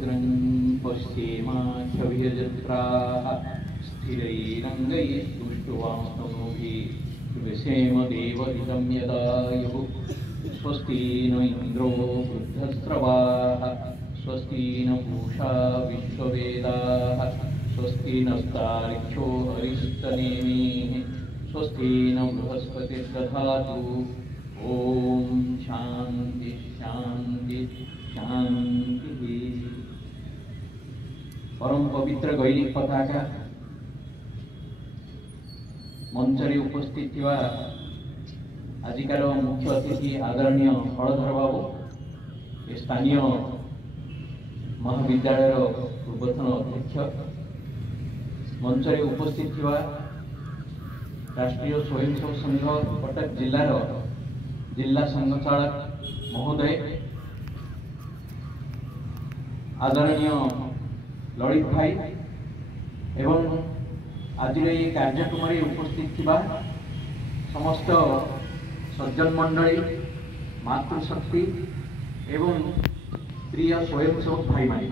रुद्रं पश्येमाख्यभिर्जत्राः स्थिरैरङ्गैस्तुष्टुवांस्तनूभिः विषेम देवहितं यदायुः स्वस्ति न इन्द्रो वृद्धस्रवाः स्वस्ति न पूषा विश्ववेदाः स्वस्ति नस्तार्क्ष्यो अरिष्टनेमिः स्वस्ति न बृहस्पतिर्दधातु। ओम शांति शांति शांति। परम पवित्र गैरिक पताका मंचरे उपस्थित थिबा आजिकार मुख्य अतिथि आदरणीय हलधर बाबू स्थानीय महाविद्यालय पूर्वतन अध्यक्ष मंचरे उपस्थित थिबा राष्ट्रीय स्वयंसेवक संघ कटक जिलार जिला संघचालक महोदय आदरणीय ललित भाई एवं आज कार्यक्रम उपस्थित थिबा समस्त सज्जन मंडली मातृशक्ति एवं प्रिय स्वयंसेवक भाई मानी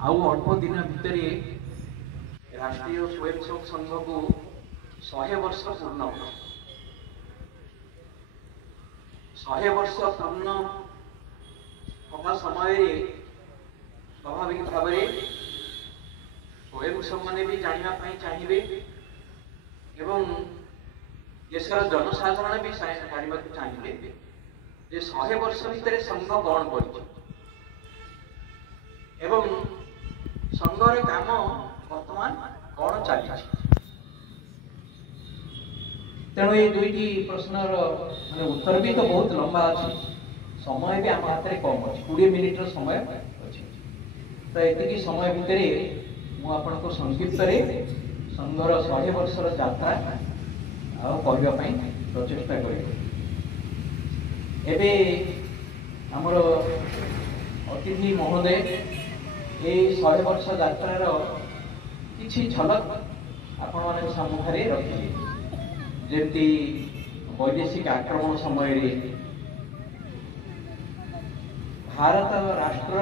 आउ अल्प दिन भितर राष्ट्रीय स्वयंसेवक संघ को 100 वर्ष पूर्ण 100 वर्ष पूर्ण हवा समय स्वाभाविक भाव स्वयंसेवक मैंने भी जानवाई चाहिए एवं देशर जनसाधारण भी जानवा चाहिए जे 100 वर्ष भितर संघ कौन कर संघर काम वर्तमान कौन चली तेणु ये दुईटी प्रश्नर माने उत्तर भी तो बहुत लंबा अच्छी समय भी आम हाथ में कम अच्छी 20 मिनिट समय अच्छी तो ये समय भितर मुझे संक्षिप्त संघर 100 वर्षर यात्रा कहवाई प्रचेषा कर आमर अतिथि महोदय ये 100 वर्ष यात्रार किसी झलक आपण मान सम्मुखें रखिले जमी वैदेशिक आक्रमण समय भारत राष्ट्र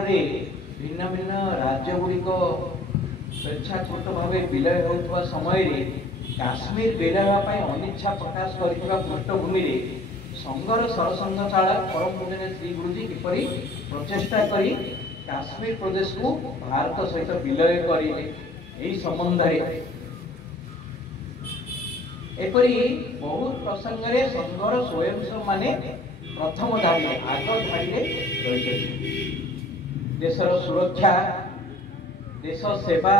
भिन्न भिन्न राज्य गुड़िक स्वेच्छाकृत भाव विलय होता समय काश्मीर विलय अनिच्छा प्रकाश कर पृष्ठभूमि संघर सरसंघ चालक परम पूजनीय श्री गुरुजी किपरि प्रचेषा करी काश्मीर प्रदेश को भारत सहित विलय करें संबंध एपरी बहुत प्रसंग संघर स्वयंसेवक माने प्रथम धाड़ी आग धाड़ी रही देशर सुरक्षा देश सेवा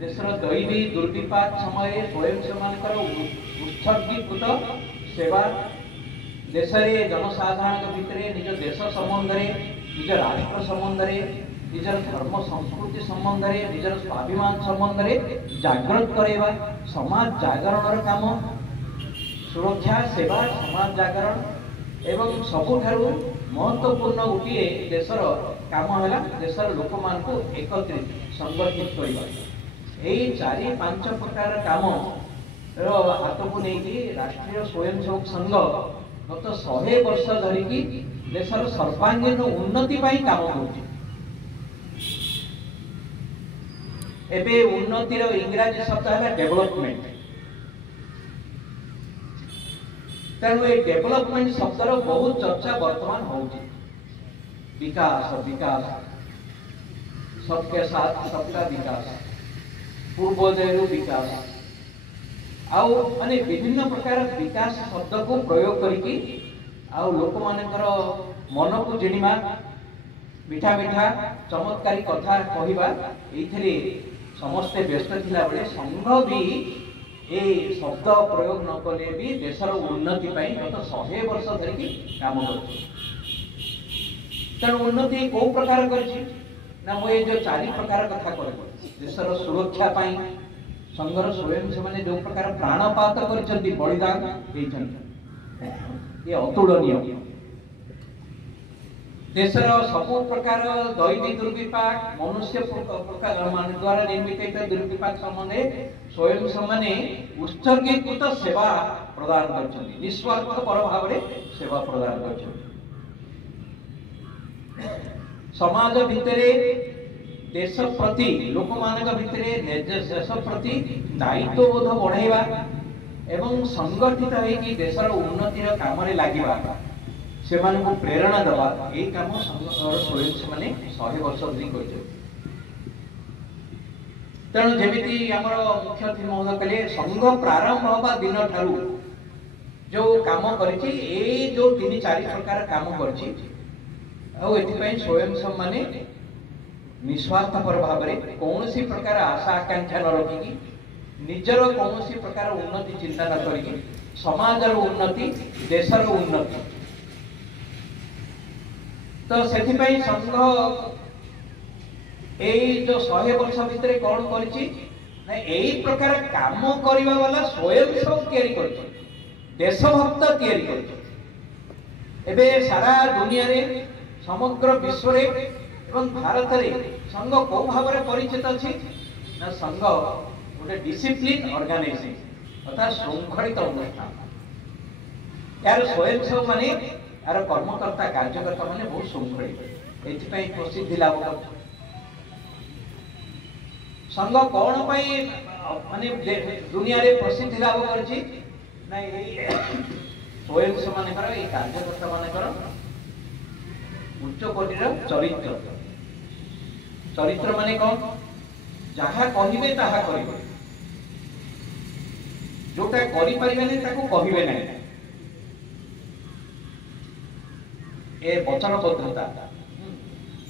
देशर दैवी दुर्विपाक समय स्वयंसेवक मानकर उत्सर्गीकृत सेवा देश जनसाधारण भितर निज देश संबंध निज राष्ट्र संबंध निजर धर्म संस्कृति संबंध निजर स्वाभिमान संबंध जागृत करवा समाज जागरण काम सुरक्षा सेवा समाज जागरण एवं सबुठारु महत्वपूर्ण गोटे देशर काम है देशर लोक मान एकत्रित संगठित करवा यही 4-5 प्रकार काम हाथ को लेकिन राष्ट्रीय स्वयंसेवक संघ गत 100 वर्ष धरिकी देशर सर्वांगीन उन्नति काम कर एबे उन्नतिर इंग्राजी शब्द है डेवलपमेंट तेणु ये डेवलपमेंट शब्दर बहुत चर्चा वर्तमान होगी विकास विकास सबके साथ सबका विकास पूर्वोदय विकास आउ माने विभिन्न प्रकार विकास शब्द को प्रयोग करके आउ लोक मानकर मन को जिणिमा मीठा मीठा चमत्कारी कथा कहवा ये समस्ते व्यस्त थिला बेले संघ भी ये शब्द प्रयोग न कले भी देशर उन्नति गत 100 वर्ष धरिकी काम कर तेणु उन्नति कौ प्रकार कर मुझे जो 4 प्रकार कथा कह देशर सुरक्षा संघर स्वयंसेवक मैंने जो प्रकार प्राणपात कर बलिदान ये अतुलनीय देशर सबु प्रकार दैवी दुर्विपाक मनुष्य द्वारा निर्मित दुर्विपाक संबंधे स्वयंसेवक माने उत्सर्गीकृत सेवा प्रदान कर निस्वार्थ पर भाव सेवा प्रदान कर समाज भितर देश प्रति लोक मान भितर देश प्रति दायित्वबोध बढ़ाइबा एवं संगठित होगी देशर उन्नतिर काम लगिबा से प्रेरणा दबा यही काम स्वयं से माने 100 वर्ष धरी कर। तेणु जमी आम मुख्य अतिथि महोदय कहले संघ प्रारंभ हवा दिन ठारू जो काम कर जो 3-4 प्रकार काम कर स्वयं माने निस्वार्थपर भाव में कौन सी प्रकार आशा आकांक्षा न रखिकी निजर कौन सी प्रकार उन्नति चिंता न करिकी समाजर उन्नति देशर उन्नति तो से संघ यही जो 100 वर्ष भितर कौन करी प्रकार काम करने वाला स्वयं सब या देशभक्त या सारा दुनिया रे समग्र विश्व रे एवं भारत रे संघ को भाव में परिचित अच्छी ना संघ गोटे डिसिप्लिन ऑर्गेनाइजेशन अर्थात श्रृंखलित अनुष्ठान यार स्वयं सब माने यार कर्मकर्ता कार्यकर्ता माने बहुत श्रृंखलित एथि प्रसिद्धि लाभ कर संघ कौन माने दुनिया रे प्रसिद्धि लाभ कर स्वयं से मानकर ये कार्यकर्ता मानकर उच्च कोटिर चरित्र चरित्र माने कौन जहाँ कहिबे ताहा करिबे जोटा करि परिबे नै ताको कहिबे नै ए वचनबद्धता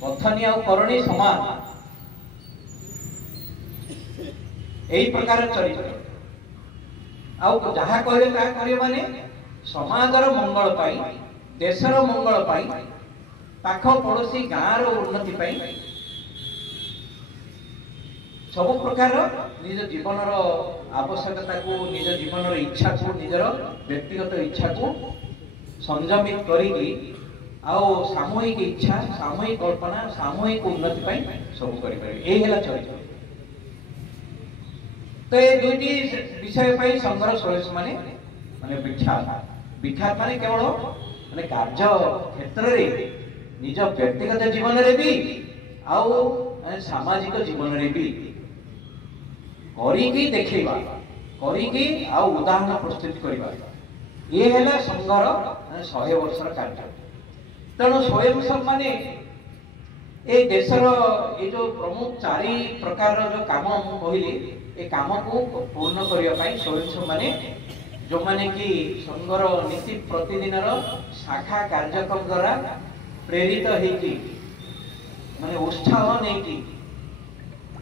कथनी आ करणी समान यही प्रकार चरित्र आउ जहाँ कहले ताहा करिबे माने समाजर मंगल पाई देशर मंगल पाई पाख पड़ोसी गाँव उन्नति पाई सब प्रकार निज जीवन आवश्यकता को निज जीवन इच्छा को निजर व्यक्तिगत इच्छा को संयमित करी सामूहिक इच्छा सामूहिक कल्पना सामूहिक उन्नति पाई सब करें चरित्र तो ये दुईटी विषय पाई संघर सदस्य माने माने विख्यात माने केवल माने कार्य क्षेत्र रे निज व्यक्तिगत जीवन रे भी आउ सामाजिक जीवन रे भी करिकी देखैबा करिकी आउ उदाहरण प्रस्तुत करबा ये हैला संघर 100 वर्षर कार्य। तेणु स्वयं सब माने ए देशर ये जो प्रमुख 4 प्रकार जो काम कहले ए काम को पूर्ण करबा पई स्वयं सब माने जो माने कि संघर नीति प्रतिदिन शाखा कार्यक्रम द्वारा प्रेरित होती माने उत्साह नहीं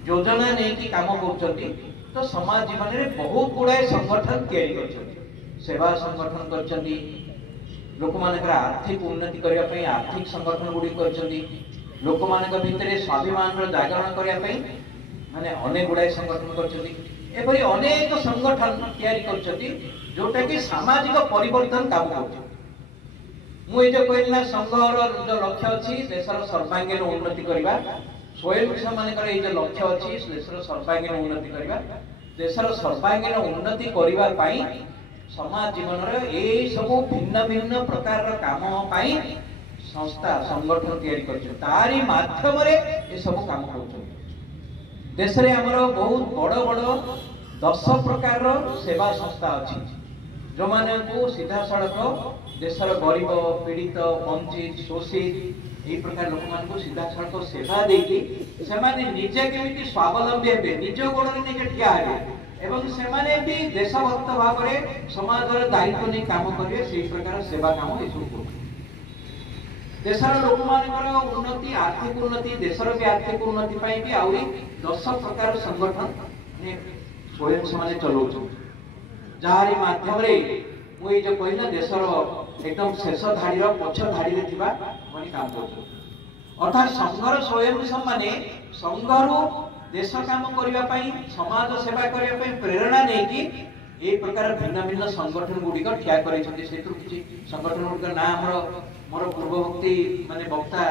योजना नहीं काम कर तो समाज जीवन में बहुत गुड़ाए संगठन तैयारी सेवा संगठन कर लोक मान आर्थिक उन्नति करने आर्थिक संगठन गुड़ी कर लोक मान भितर स्वाभिमान जागरण करने माने अनेक गुड़ाए संगठन कर अनेक संगठन तैयारी कर जोटा कि सामाजिक परिवर्तन काम कर मुझे जो कहना संघर जो लक्ष्य अच्छी देशर सर्वांगीन उन्नति करवा स्वयं मान जो लक्ष्य अच्छी देशर सर्वांगीन उन्नति करवा देशर सर्वांगीन उन्नति करने समाज जीवन ये सब भिन्न भिन्न प्रकार काम पाई संस्था संगठन तैयारी माध्यम ये सब काम कर देश में आमर बहुत बड़ बड़ 10 प्रकार सेवा संस्था अच्छी जो माने को सीधा सड़क देशर गरीब पीड़ित वंचित शोषित यही प्रकार लोक मान को सीधा सड़क सेवा देकी से माने निजे केमिति स्वावलंबी हेबे निज गोड़ रे निजे ठिया हेबे एवं से माने भी देशभक्त भाव में समाजर दायित्व नहीं काम करिवे से प्रकार सेवा काम ए सब कर देशर लोक मान उन्नति आर्थिक उन्नति देशर भी आर्थिक उन्नति पाई भी आउरी 10 प्रकार संगठन स्वयं समाज चलाउछ जहारी माध्यम रे मुई जो कहना देशर एकदम शेष धाड़ी पक्ष धाड़ी काम कर अर्थात संघर स्वयं माने संघरु देश काम करने समाज सेवा करने प्रेरणा नहीं कि प्रकार भिन्न भिन्न संगठन गुड़िक ठिया कर संगठन गुड़िक ना मोर पूर्ववर्ती माने वक्ता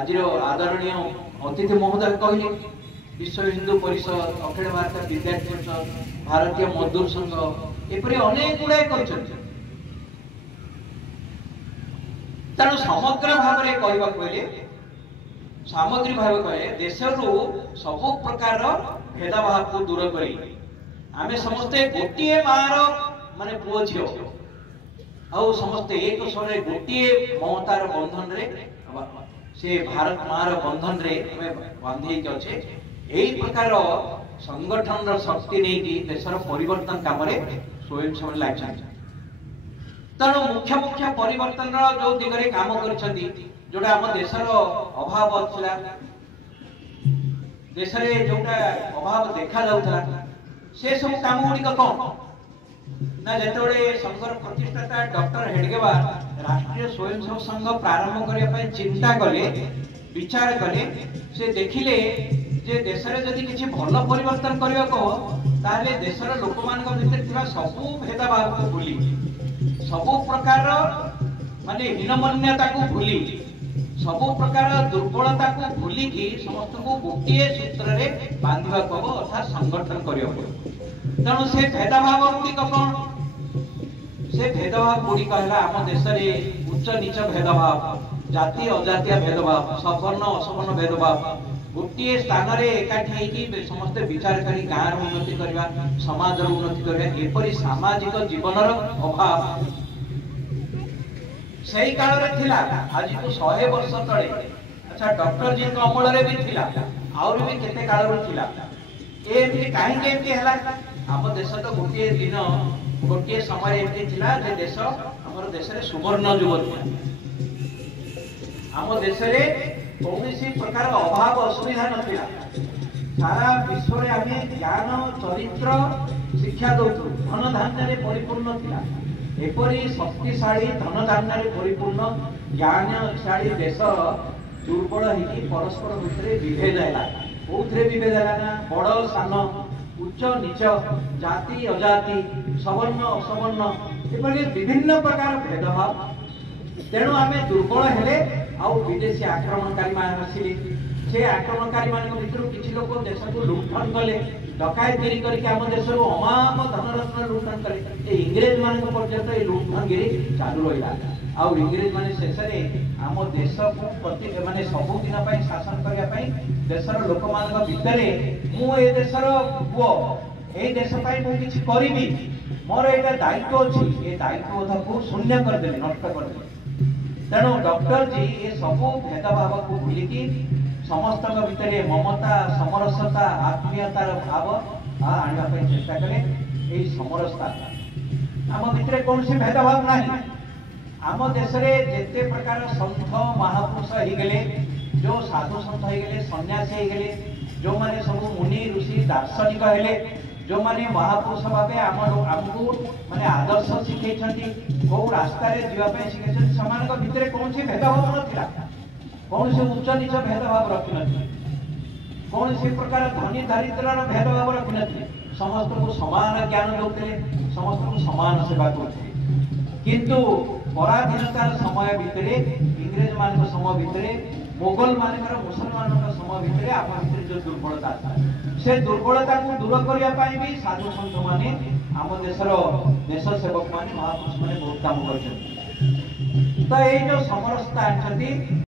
आज आदरणीय अतिथि महोदय कहले विश्व हिंदू परिषद अखिल भारत विद्यार्थी परिषद भारतीय मजदूर संघ एपरी अनेक गुड़ाए कर तेणु समग्र भाव में कहवाक गले सामग्री भाव कहे देशरू सब प्रकार भेदभाव को दूर करी आमे समस्ते गोटे मार माने पुओ झियो आउ समस्ते एक स्वर गोटे ममतार बंधन रे से भारत मार बंधन रे हमें बांधी के अच्छे यही प्रकार संगठन शक्ति नहीं कि देशर परिवर्तन काम स्वयं समय लगे तेणु मुख्य मुख्य परिवर्तन जो दिगरे काम कर जोटा आम देशर अभाव था देश में जोटा अभाव देखा जाऊला से सब काम गुड़िक कौन ना जिते संघर प्रतिष्ठाता डॉक्टर हेडगेवार राष्ट्रीय स्वयंसेवक संघ प्रारंभ करने चिंता कले विचार कले से देखिले जे देश में जदि किसी भल परिवर्तन करने ताले देशर लोक मान भीतर सबू भेदभाव को भूली सबू प्रकार माने हीनमन्यता को भूली सबू प्रकार दुर्बलता को भूली की समस्त को गोटे सूत्र रे बांधिबा को अर्थात संगठन करियो तेणु से भेदभाव गुड़िक कौन से भेदभाव गुड़िक है आम देश में उच्च नीच भेदभाव जाति अजातीय भेदभाव सवर्ण असवर्ण भेदभाव गोटे स्थान रे एकाठी समस्त विचार करी गाँव उन्नति करवा समाज उन्नति करवा एपरी सामाजिक जीवन अभाव सही काल रे थिला आज को 100 वर्ष तले अच्छा डॉक्टर जी को अमल रे भी थिला और भी केते काल रे थिला एमती काहे एमती हला हम देश तो गोटे दिन गोटे समय एमती थिला जे देश हमर देश रे सुवर्ण युग थिला हम देश रे कौन प्रकार अभाव असुविधा नथिला सारा विश्व रे आमे ज्ञान चरित्र शिक्षा दउथु धन धान्य रे परिपूर्ण थिला एपरी शक्तिशाली धन धान्य रे परिपूर्ण ज्ञानशाली देश दुर्बल होगी परस्पर भितर विभेद है कौथे विभेद है ना बड़ सान उच्च नीच जाति अजाति सवर्ण असवर्ण एपरी विभिन्न प्रकार भेदभाव तेणु आम दुर्बल हेले आउ विदेशी आक्रमणकारी मान आसिले से आक्रमणकारी मान भीतर किसी लोक देश को लुंठन कले डकायतगिरी करके आम देश अमाप धनरत्न लुंठन कले इंग्रेज मान पर्यंत ये लुंठनगिरी चालू रहा आउ इंग्रेज मान शेष में आम देश को प्रति माने सबुदिन शासन करने देशर लोक मान भितर मु ए देशर पुओ ए देश मुझे करी मोर यहाँ दायित्व अच्छी ये दायित्व को शून्य करदे नष्ट करदे तेणु डॉक्टर जी ये सब भेदभाव को भूलिकी समस्त भितर ममता समरसता आत्मीयतार भाव आने चेष्टा कले यही समरसता आम भितर कौन से भेदभाव ना आम देश में जिते प्रकार संत महापुरुष हो गले जो साधु संत हो गले सन्यासी हो गले जो माने सब मुनि ऋषि दार्शनिक हेले जो माने महापुरुष भाव आमको माने आदर्श शिखई कौ रास्ता जीवाई शिखई समान भितर कौन से भेदभाव नाला कौन से उच्च नीच भेदभाव रखी न कौन से प्रकार धनी दारिद्र भेदभाव रखी न समस्त को समान ज्ञान दौते समस्त को समान सेवा करते किंतु पराधीनतार समय भितर इंग्रेज मान समय भितर मोगल मान मुसलमान समय भितर आम भितर जो दुर्बलता से दुर्बलता को दूर करने भी साधु सन्त माने आम देशर देश सेवक माने महापुरुष माने बहुत काम कर तो ये जो समरसता आनी